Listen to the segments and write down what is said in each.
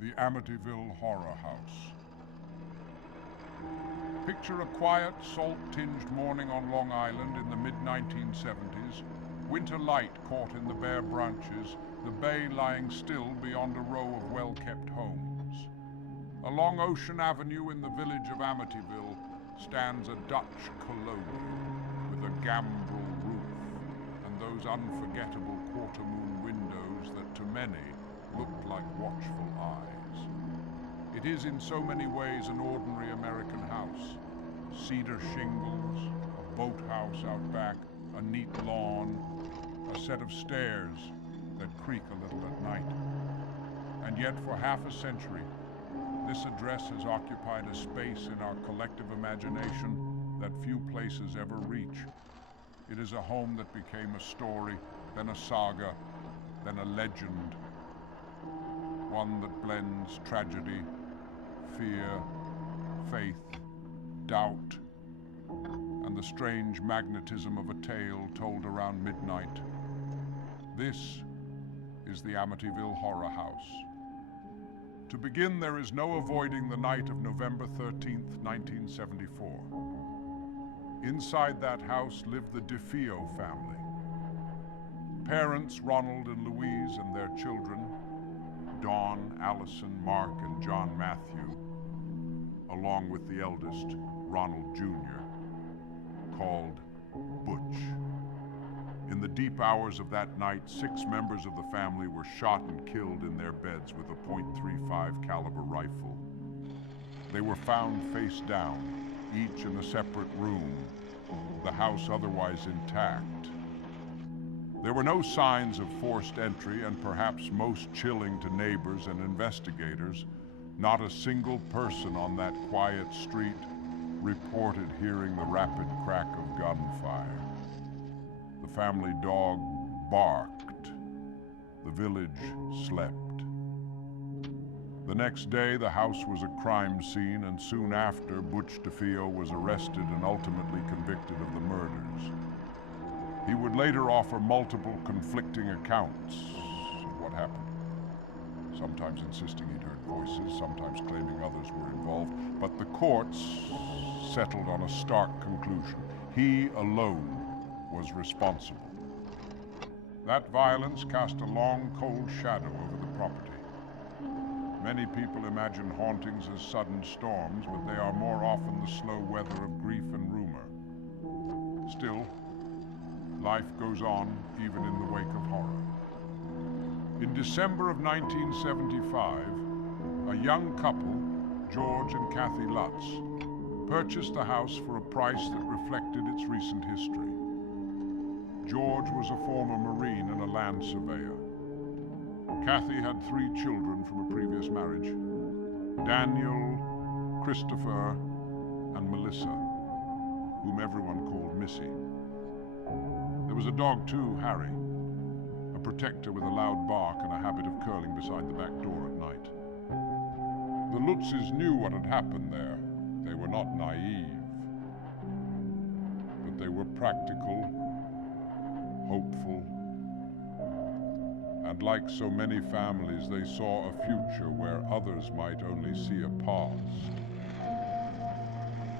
the Amityville Horror House. Picture a quiet, salt-tinged morning on Long Island in the mid-1970s, winter light caught in the bare branches, the bay lying still beyond a row of well-kept homes. Along Ocean Avenue in the village of Amityville stands a Dutch colonial with a gambrel roof and those unforgettable quarter-moon windows that to many looked like watchful eyes. It is in so many ways an ordinary American house. Cedar shingles, a boathouse out back, a neat lawn, a set of stairs that creak a little at night. And yet for half a century, this address has occupied a space in our collective imagination that few places ever reach. It is a home that became a story, then a saga, then a legend. One that blends tragedy, fear, faith, doubt, and the strange magnetism of a tale told around midnight. This is the Amityville Horror House. To begin, there is no avoiding the night of November 13th, 1974. Inside that house lived the DeFeo family. Parents Ronald and Louise and their children, Dawn, Allison, Mark, and John Matthew, along with the eldest, Ronald Jr., called Butch. In the deep hours of that night, 6 members of the family were shot and killed in their beds with a .35 caliber rifle. They were found face down, each in a separate room, the house otherwise intact. There were no signs of forced entry, and perhaps most chilling to neighbors and investigators, not a single person on that quiet street reported hearing the rapid crack of gunfire. The family dog barked. The village slept. The next day, the house was a crime scene, and soon after, Butch DeFeo was arrested and ultimately convicted of the murders. He would later offer multiple conflicting accounts of what happened. Sometimes insisting he'd heard voices, sometimes claiming others were involved, but the courts settled on a stark conclusion. He alone was responsible. That violence cast a long, cold shadow over the property. Many people imagine hauntings as sudden storms, but they are more often the slow weather of grief and rumor. Still, life goes on even in the wake of horror. In December of 1975, a young couple, George and Kathy Lutz, purchased the house for a price that reflected its recent history. George was a former Marine and a land surveyor. Kathy had 3 children from a previous marriage: Daniel, Christopher, and Melissa, whom everyone called Missy. There was a dog too, Harry, a protector with a loud bark and a habit of curling beside the back door at night. The Lutzes knew what had happened there. They were not naive, but they were practical, hopeful, and like so many families, they saw a future where others might only see a past.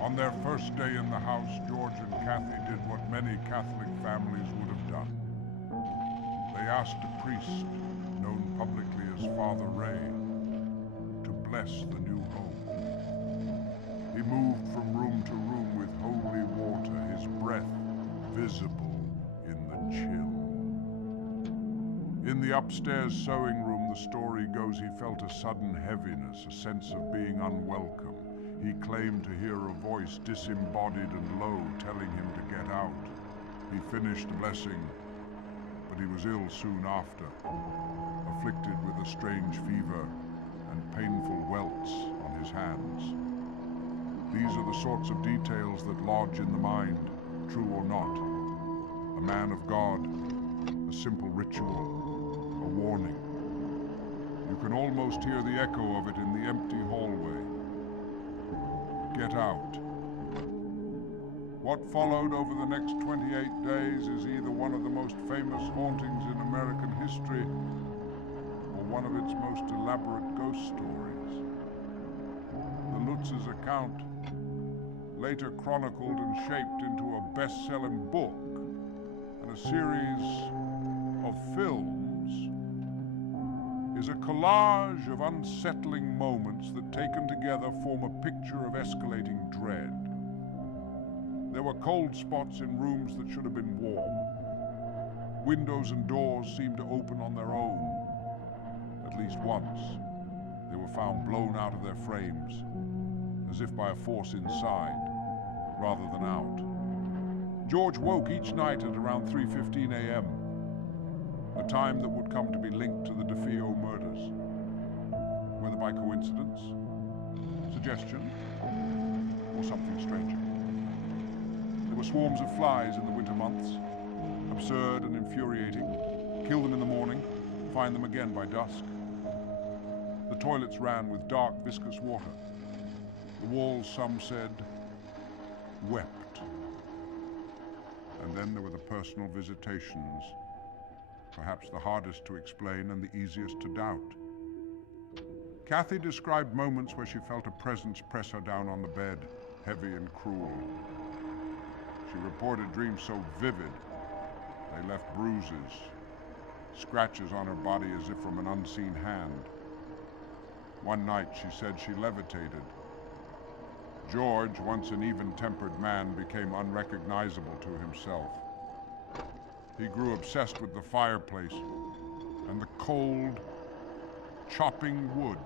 On their first day in the house, George and Kathy did what many Catholic families would have done. They asked a priest, known publicly as Father Ray, to bless the new home. He moved from room to room with holy water, his breath visible in the chill. In the upstairs sewing room, the story goes, he felt a sudden heaviness, a sense of being unwelcome. He claimed to hear a voice disembodied and low telling him to get out. He finished blessing, but he was ill soon after, afflicted with a strange fever and painful welts on his hands. These are the sorts of details that lodge in the mind, true or not. A man of God, a simple ritual, a warning. You can almost hear the echo of it in the empty hallway. Get out. What followed over the next 28 days is either one of the most famous hauntings in American history or one of its most elaborate ghost stories. The Lutz's account, later chronicled and shaped into a best-selling book and a series of films, is a collage of unsettling moments that, taken together, form a picture of escalating dread. There were cold spots in rooms that should have been warm. Windows and doors seemed to open on their own. At least once, they were found blown out of their frames, as if by a force inside, rather than out. George woke each night at around 3:15 a.m., a time that would come to be linked to the DeFeo murders. Whether by coincidence, suggestion, or something stranger. There were swarms of flies in the winter months, absurd and infuriating. Kill them in the morning, find them again by dusk. The toilets ran with dark, viscous water. The walls, some said, wept. And then there were the personal visitations, perhaps the hardest to explain and the easiest to doubt. Kathy described moments where she felt a presence press her down on the bed, heavy and cruel. She reported dreams so vivid, they left bruises, scratches on her body as if from an unseen hand. One night she said she levitated. George, once an even-tempered man, became unrecognizable to himself. He grew obsessed with the fireplace and the cold, chopping wood,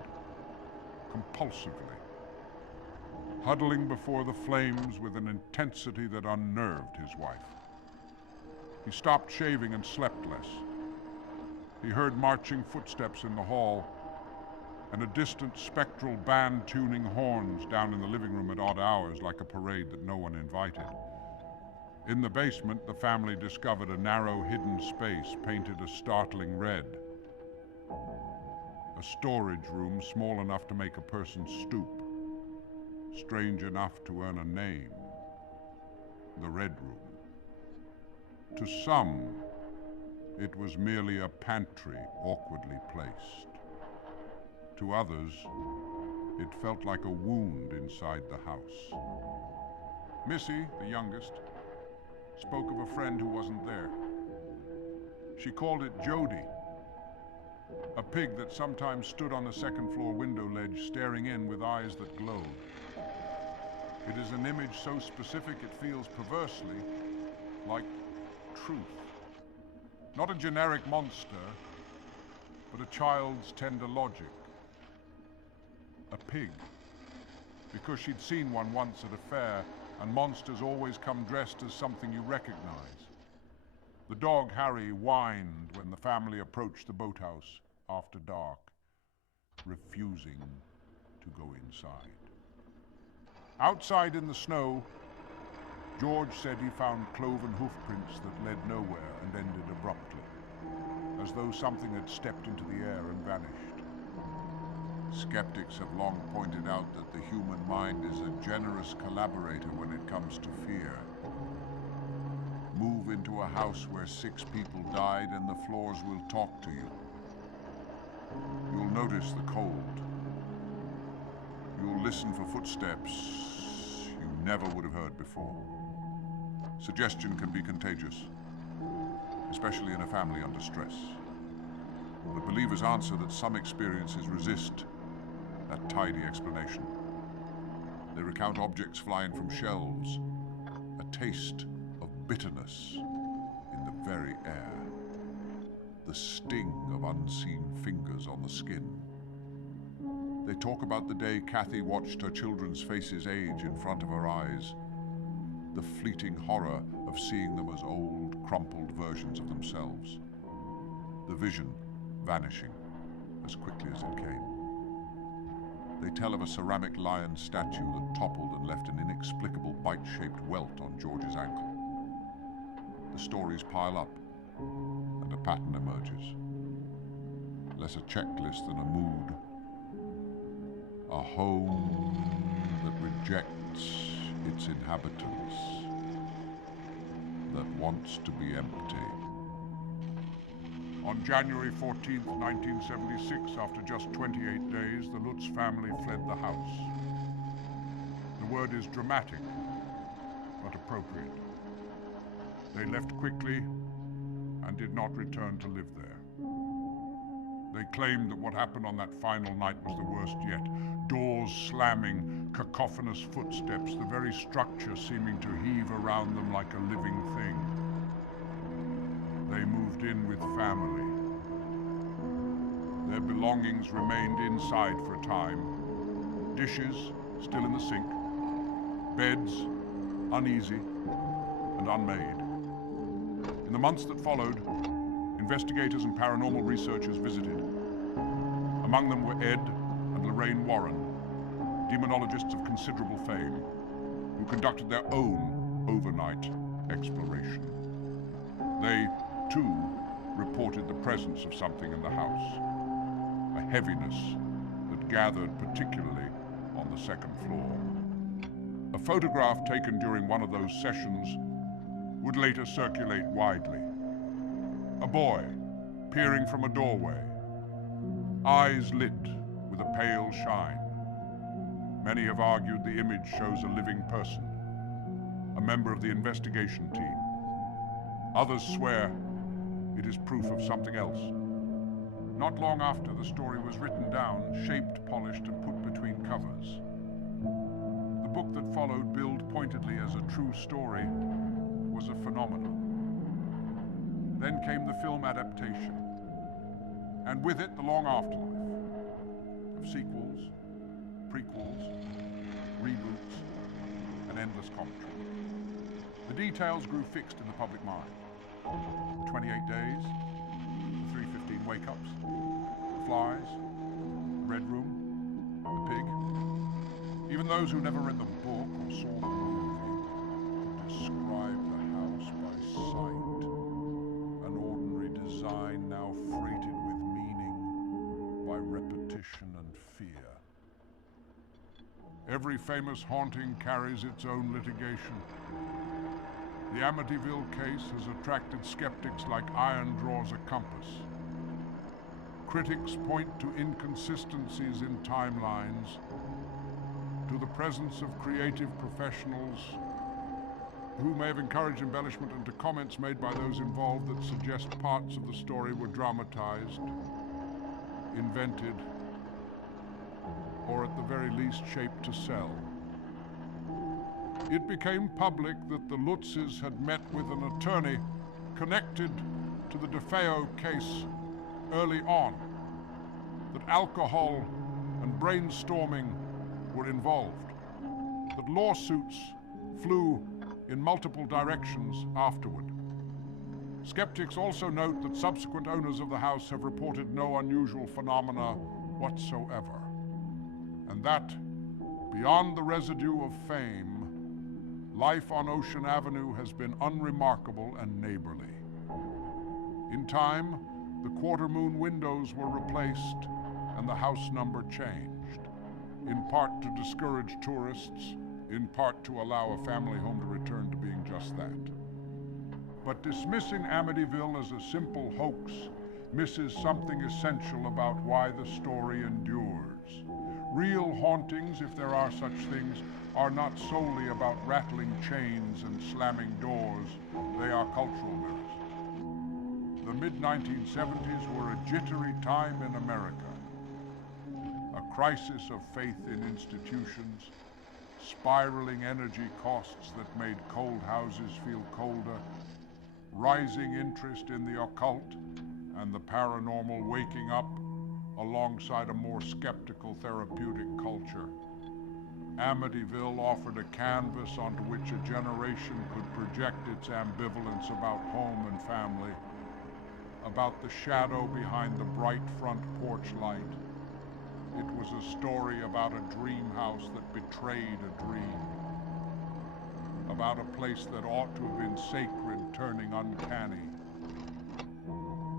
compulsively, huddling before the flames with an intensity that unnerved his wife. He stopped shaving and slept less. He heard marching footsteps in the hall and a distant spectral band tuning horns down in the living room at odd hours, like a parade that no one invited. In the basement, the family discovered a narrow, hidden space painted a startling red. A storage room small enough to make a person stoop, strange enough to earn a name: the Red Room. To some, it was merely a pantry awkwardly placed. To others, it felt like a wound inside the house. Missy, the youngest, spoke of a friend who wasn't there. She called it Jody, a pig that sometimes stood on the second-floor window ledge staring in with eyes that glowed. It is an image so specific it feels perversely like truth. Not a generic monster, but a child's tender logic. A pig, because she'd seen one once at a fair, and monsters always come dressed as something you recognize. The dog Harry whined when the family approached the boathouse after dark, refusing to go inside. Outside in the snow, George said he found cloven hoofprints that led nowhere and ended abruptly, as though something had stepped into the air and vanished. Skeptics have long pointed out that the human mind is a generous collaborator when it comes to fear. Move into a house where 6 people died and the floors will talk to you. You'll notice the cold. You'll listen for footsteps you never would have heard before. Suggestion can be contagious, especially in a family under stress. But believers answer that some experiences resist that tidy explanation. They recount objects flying from shelves, a taste of bitterness in the very air, the sting of unseen fingers on the skin. They talk about the day Kathy watched her children's faces age in front of her eyes, the fleeting horror of seeing them as old, crumpled versions of themselves, the vision vanishing as quickly as it came. They tell of a ceramic lion statue that toppled and left an inexplicable bite-shaped welt on George's ankle. The stories pile up, and a pattern emerges. Less a checklist than a mood. A home that rejects its inhabitants, that wants to be empty. On January 14, 1976, after just 28 days, the Lutz family fled the house. The word is dramatic, but appropriate. They left quickly and did not return to live there. They claimed that what happened on that final night was the worst yet. Doors slamming, cacophonous footsteps, the very structure seeming to heave around them like a living thing. They moved in with family. Their belongings remained inside for a time. Dishes still in the sink, beds uneasy and unmade. In the months that followed, investigators and paranormal researchers visited. Among them were Ed and Lorraine Warren, demonologists of considerable fame, who conducted their own overnight exploration. They, too, reported the presence of something in the house, a heaviness that gathered particularly on the second floor. A photograph taken during one of those sessions would later circulate widely. A boy peering from a doorway, eyes lit with a pale shine. Many have argued the image shows a living person, a member of the investigation team. Others swear it is proof of something else. Not long after the story was written down, shaped, polished, and put between covers. The book that followed, billed pointedly as a true story, was a phenomenon. Then came the film adaptation, and with it the long afterlife of sequels, prequels, reboots, and endless commentary. The details grew fixed in the public mind. The 28 days, the 3:15 wake-ups, the flies, the red room, the pig. Even those who never read the book or saw the movie could describe the house by sight. An ordinary design now freighted with meaning by repetition and fear. Every famous haunting carries its own litigation. The Amityville case has attracted skeptics like iron draws a compass. Critics point to inconsistencies in timelines, to the presence of creative professionals who may have encouraged embellishment, and to comments made by those involved that suggest parts of the story were dramatized, invented, or at the very least shaped to sell. It became public that the Lutzes had met with an attorney connected to the DeFeo case early on, that alcohol and brainstorming were involved, that lawsuits flew in multiple directions afterward. Skeptics also note that subsequent owners of the house have reported no unusual phenomena whatsoever, and that, beyond the residue of fame, life on Ocean Avenue has been unremarkable and neighborly. In time, the quarter-moon windows were replaced and the house number changed, in part to discourage tourists, in part to allow a family home to return to being just that. But dismissing Amityville as a simple hoax misses something essential about why the story endures. Real hauntings, if there are such things, are not solely about rattling chains and slamming doors. They are cultural mirrors. The mid-1970s were a jittery time in America. A crisis of faith in institutions, spiraling energy costs that made cold houses feel colder, rising interest in the occult and the paranormal waking up alongside a more skeptical therapeutic culture. Amityville offered a canvas onto which a generation could project its ambivalence about home and family, about the shadow behind the bright front porch light. It was a story about a dream house that betrayed a dream, about a place that ought to have been sacred turning uncanny.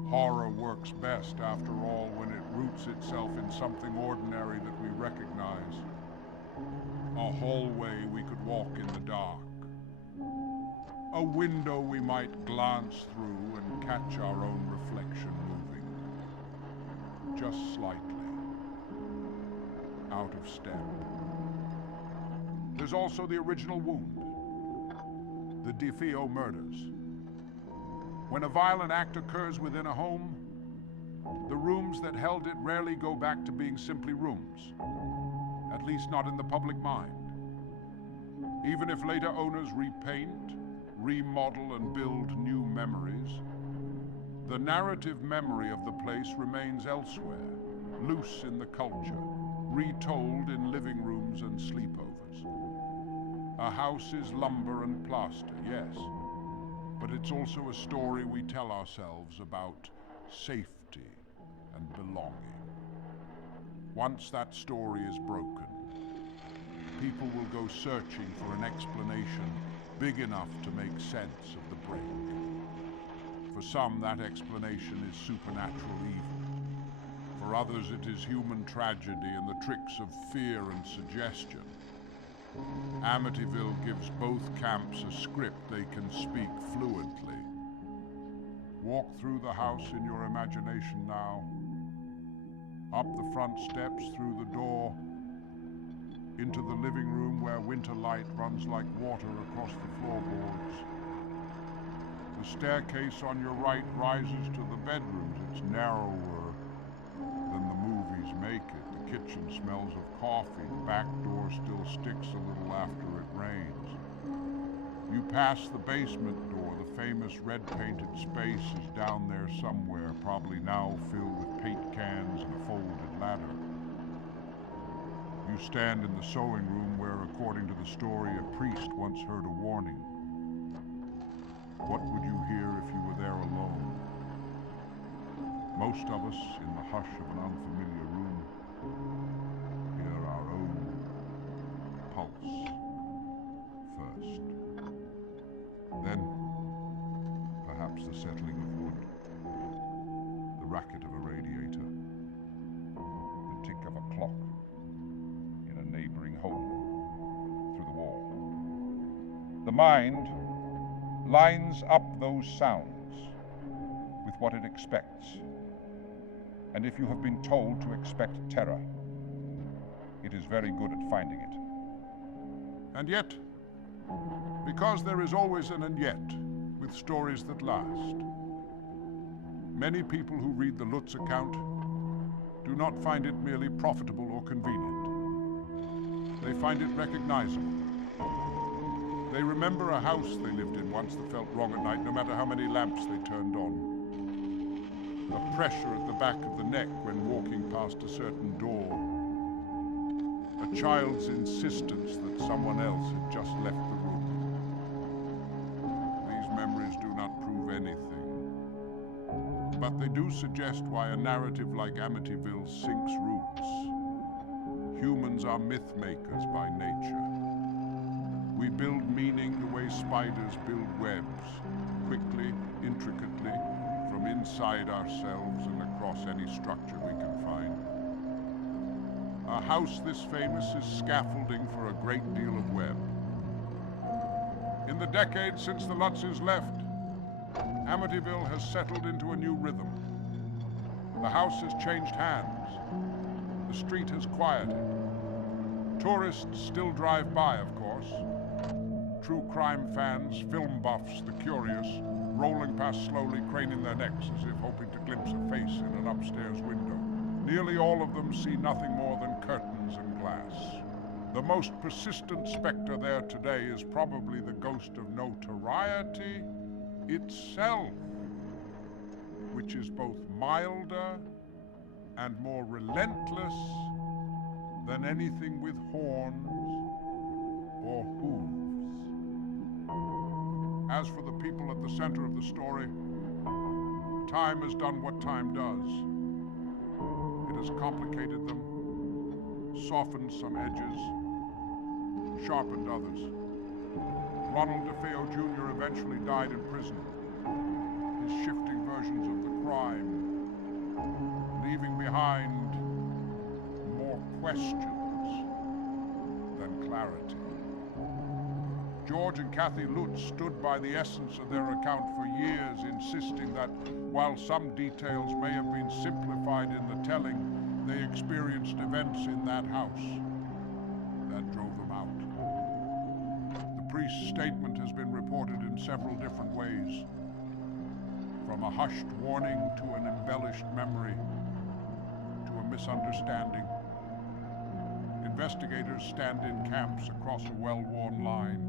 Horror works best, after all, when it roots itself in something ordinary that we recognize. A hallway we could walk in the dark. A window we might glance through and catch our own reflection moving. just slightly, out of step. There's also the original wound, the DeFeo murders. When a violent act occurs within a home, the rooms that held it rarely go back to being simply rooms, at least not in the public mind. Even if later owners repaint, remodel, and build new memories, the narrative memory of the place remains elsewhere, loose in the culture, retold in living rooms and sleepovers. A house is lumber and plaster, yes, but it's also a story we tell ourselves about safety and belonging. Once that story is broken, people will go searching for an explanation big enough to make sense of the break. For some, that explanation is supernatural evil. For others, it is human tragedy and the tricks of fear and suggestion. Amityville gives both camps a script they can speak fluently. Walk through the house in your imagination now. Up the front steps, through the door, into the living room where winter light runs like water across the floorboards. The staircase on your right rises to the bedrooms. It's narrower than the movies make it. The kitchen smells of coffee. The back door still sticks a little after it rains. You pass the basement door. The famous red-painted space is down there somewhere, probably now filled with paint cans and a folded ladder. You stand in the sewing room where, according to the story, a priest once heard a warning. What would you hear if you were there alone? Most of us, in the hush of an unfamiliar room, hear our own pulse first. Then, perhaps the settling of wood, the racket of a radiator, the tick of a clock in a neighboring home through the wall. The mind lines up those sounds with what it expects. And if you have been told to expect terror, it is very good at finding it. And yet, because there is always an and yet with stories that last, many people who read the Lutz account do not find it merely profitable or convenient. They find it recognizable. They remember a house they lived in once that felt wrong at night, no matter how many lamps they turned on. A pressure at the back of the neck when walking past a certain door. A child's insistence that someone else had just left the room. These memories do not prove anything, but they do suggest why a narrative like Amityville sinks roots. Humans are myth makers by nature. We build meaning the way spiders build webs, quickly, intricately, from inside ourselves and across any structure we can find. A house this famous is scaffolding for a great deal of web. In the decades since the Lutzes left, Amityville has settled into a new rhythm. The house has changed hands. The street has quieted. Tourists still drive by, of course. True crime fans, film buffs, the curious, rolling past slowly, craning their necks as if hoping to glimpse a face in an upstairs window. Nearly all of them see nothing more than curtains and glass. The most persistent specter there today is probably the ghost of notoriety itself, which is both milder and more relentless than anything with horns or hooves. As for the people at the center of the story, time has done what time does. It has complicated them, softened some edges, sharpened others. Ronald DeFeo Jr. eventually died in prison. His shifting versions of the crime, leaving behind more questions than clarity. George and Kathy Lutz stood by the essence of their account for years, insisting that while some details may have been simplified in the telling, they experienced events in that house that drove them out. The priest's statement has been reported in several different ways, from a hushed warning to an embellished memory to a misunderstanding. Investigators stand in camps across a well-worn line,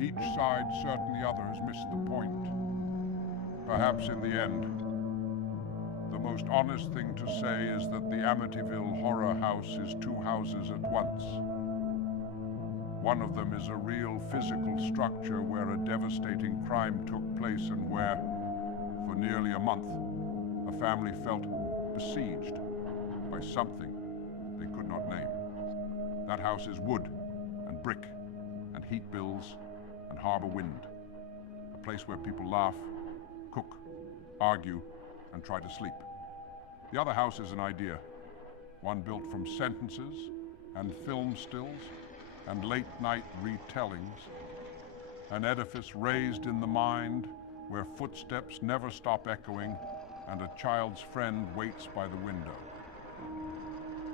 each side certain the other has missed the point. Perhaps in the end, the most honest thing to say is that the Amityville Horror House is two houses at once. One of them is a real physical structure where a devastating crime took place and where, for nearly a month, a family felt besieged by something they could not name. That house is wood and brick and heat bills and harbor wind, a place where people laugh, cook, argue, and try to sleep. The other house is an idea, one built from sentences and film stills and late-night retellings, an edifice raised in the mind where footsteps never stop echoing and a child's friend waits by the window.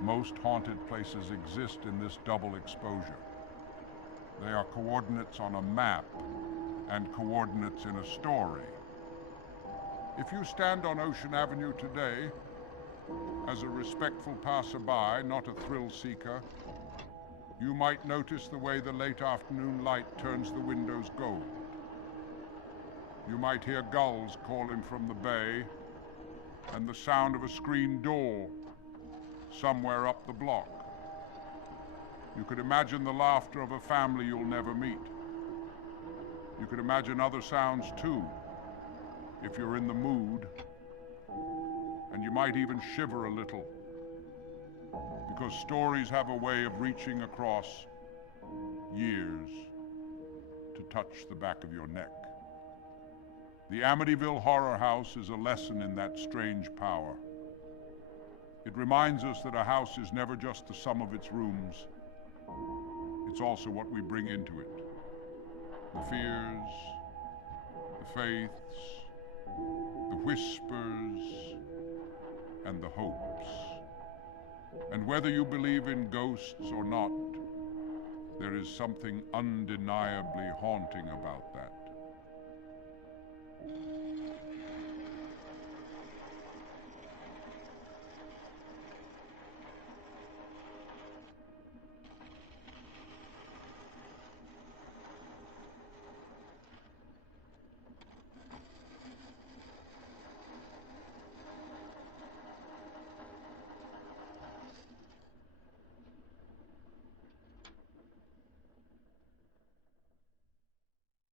Most haunted places exist in this double exposure. They are coordinates on a map and coordinates in a story. If you stand on Ocean Avenue today, as a respectful passerby, not a thrill seeker, you might notice the way the late afternoon light turns the windows gold. You might hear gulls calling from the bay and the sound of a screen door somewhere up the block. You could imagine the laughter of a family you'll never meet. You could imagine other sounds too, if you're in the mood. And you might even shiver a little, because stories have a way of reaching across years to touch the back of your neck. The Amityville Horror House is a lesson in that strange power. It reminds us that a house is never just the sum of its rooms. It's also what we bring into it. The fears, the faiths, the whispers, and the hopes. And whether you believe in ghosts or not, there is something undeniably haunting about that.